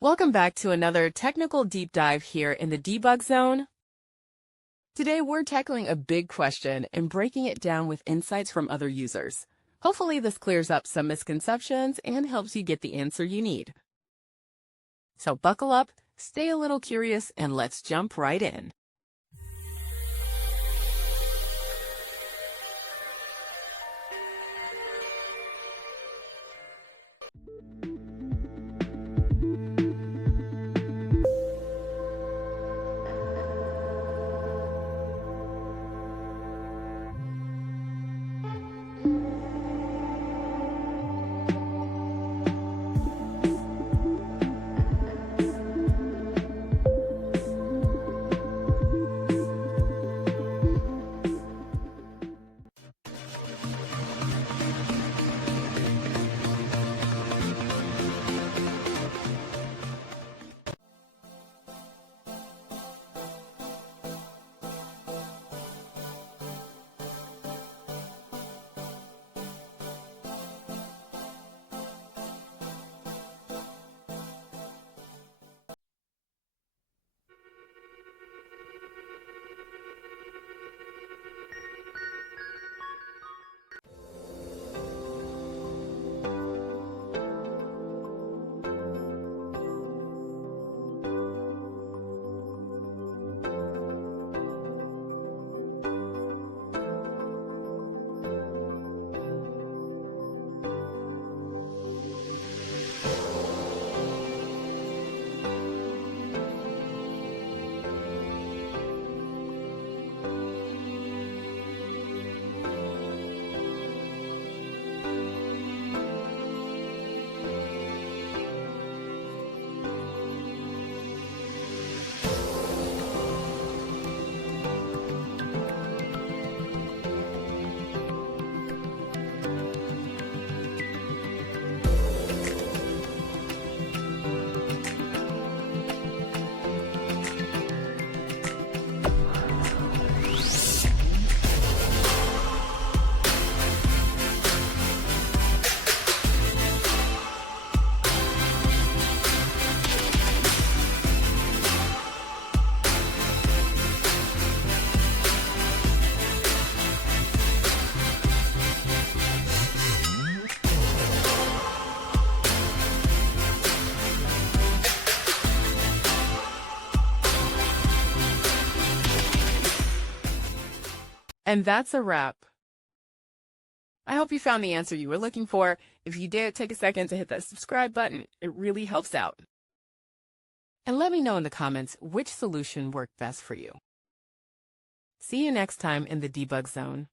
Welcome back to another technical deep dive here in the debug zone. Today we're tackling a big question and breaking it down with insights from other users. Hopefully this clears up some misconceptions and helps you get the answer you need. So buckle up, stay a little curious, and let's jump right in. And that's a wrap. I hope you found the answer you were looking for. If you did, take a second to hit that subscribe button. It really helps out. And let me know in the comments which solution worked best for you. See you next time in the debug zone.